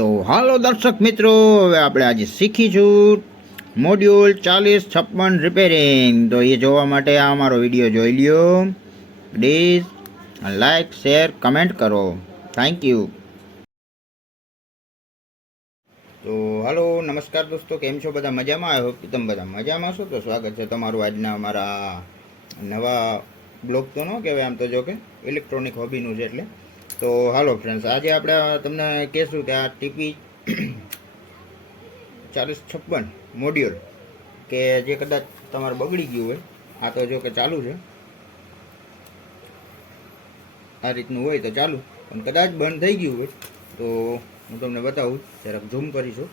તો હાલો દર્શક મિત્રો, હવે આપણે આજે શીખીશું મોડ્યુલ 4056 રિપેરિંગ. તો એ જોવા માટે આ અમારો વિડીયો જોઈ લ્યો. પ્લીઝ લાઈક, શેર, કમેન્ટ કરો. Thank you. તો હાલો, નમસ્કાર દોસ્તો, કેમ છો બધા? મજામાં? આઈ હોપ કે તમે બધા મજામાં છો. તો સ્વાગત છે તમારું આજના અમારા નવા બ્લોગ. તો ન કહેવાય આમ તો, જો કે ઇલેક્ટ્રોનિક હોબીનું છે એટલે. તો હાલો ફ્રેન્ડ્સ, આજે આપણે તમને કહેશું કે આ ટીપી 4056 મોડ્યુલ કે જે કદાચ તમારે બગડી ગયું હોય, આ તો જો કે ચાલુ છે, આ રીતનું હોય તો ચાલુ, પણ કદાચ બંધ થઈ ગયું હોય તો હું તમને બતાવું. જરાક ઝૂમ કરીશું.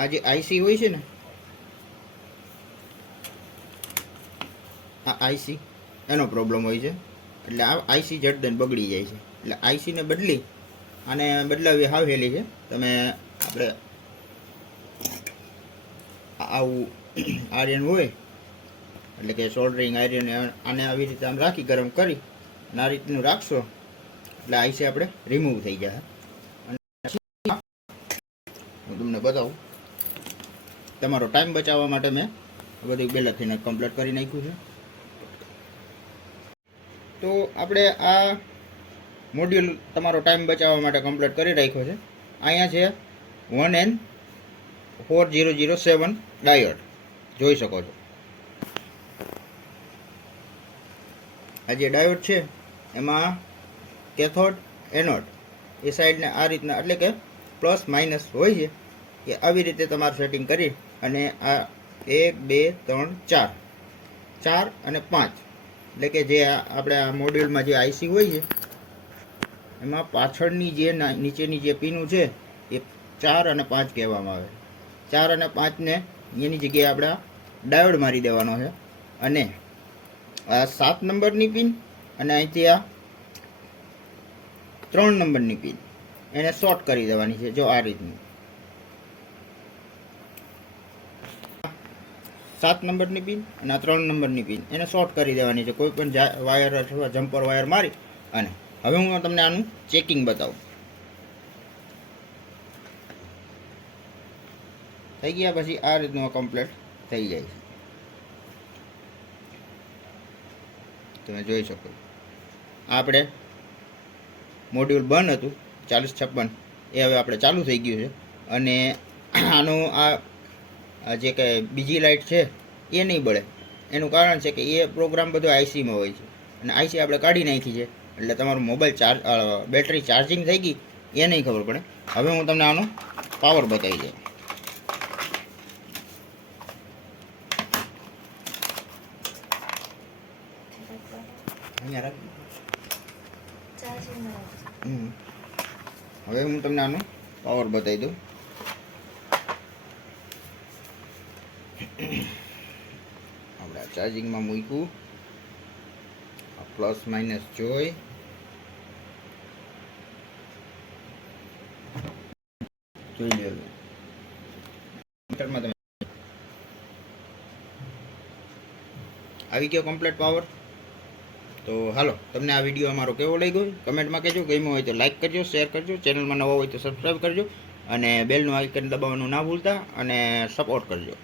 આ જે આઈસી હોય છે ને, આ આઈસી એનો પ્રોબ્લેમ હોય છે. એટલે આ આઈસી જડદન બગડી જાય છે. એટલે આઈસીને બદલી આને બદલાવી હાવ હેલી છે. તમે આપણે આવું આયર્ન હોય, એટલે કે સોલ્ડરિંગ આયર્ન, આને આવી રીતે આમ રાખી ગરમ કરી અને આ રીતનું રાખશો એટલે આઈસી આપણે રિમૂવ થઈ જાય. અને હું તમને બતાવું, તમારો ટાઈમ બચાવવા માટે મેં બધું પહેલાંથી કમ્પ્લીટ કરી નાખ્યું છે. તો આપણે આ મોડ્યુલ તમારો ટાઈમ બચાવવા માટે કમ્પ્લીટ કરી રાખ્યો છે. અહીંયા છે 1N4007 ડાયોડ, જોઈ શકો છો. આ જે ડાયોડ છે એમાં કેથોડ એનોડ એ સાઈડને આ રીતના, એટલે કે પ્લસ માઇનસ હોય છે, એ આવી રીતે તમારે સેટિંગ કરી અને આ 1 2 3 4 અને 5, એટલે કે જે આપણે આ મોડ્યુલમાં જે આઈસી હોય છે એમાં પાછળની જે નીચેની જે પિનું છે એ 4 અને 5 કહેવામાં આવે. 4 અને 5ને એની જગ્યાએ આપણે ડાયોડ મારી દેવાનો છે. અને આ 7 નંબરની પિન અને અહીંથી આ 3 નંબરની પિન એને શોર્ટ કરી દેવાની છે. જો આ રીતનું 7 નંબરની પિન અને આ 3 નંબરની પિન એને શોર્ટ કરી દેવાની છે, કોઈ પણ વાયર અથવા જમ્પર વાયર મારી. અને હવે હું તમને આનું ચેકિંગ બતાવું. થઈ ગયા પછી આ રીતનું કમ્પ્લીટ થઈ જાય છે. તમે જોઈ શકો. આપણે મોડ્યુલ બંધ હતું 4056, એ હવે આપણે ચાલુ થઈ ગયું છે. અને આનું આ જે કે બીજી લાઇટ છે એ નહીં બળે. એનું કારણ છે કે એ પ્રોગ્રામ બધો આઈસીમાં હોય છે, અને આઈસી આપણે કાઢી નાખી છે, એટલે તમારું મોબાઈલ બેટરી ચાર્જિંગ થઈ ગઈ એ નહીં ખબર પડે. હવે હું તમને આનો પાવર બતાવી દઉં. હવે હું તમને આનો પાવર બતાવી દઉં. આપણે ચાર્જિંગમાં મૂક્યું, પ્લસ માઇનસ જોઈ લો. તમે આવી ગયો કમ્પ્લીટ પાવર. તો હાલો, તમને આ વિડીયો અમારો કેવો લાગ્યો કમેન્ટમાં કહેજો. ગમ્યો હોય તો લાઈક કરજો, શેર કરજો, ચેનલમાં નવા હોય તો સબસ્ક્રાઈબ કરજો, અને બેલનું આઇકન દબાવવાનું ના ભૂલતા, અને સપોર્ટ કરજો.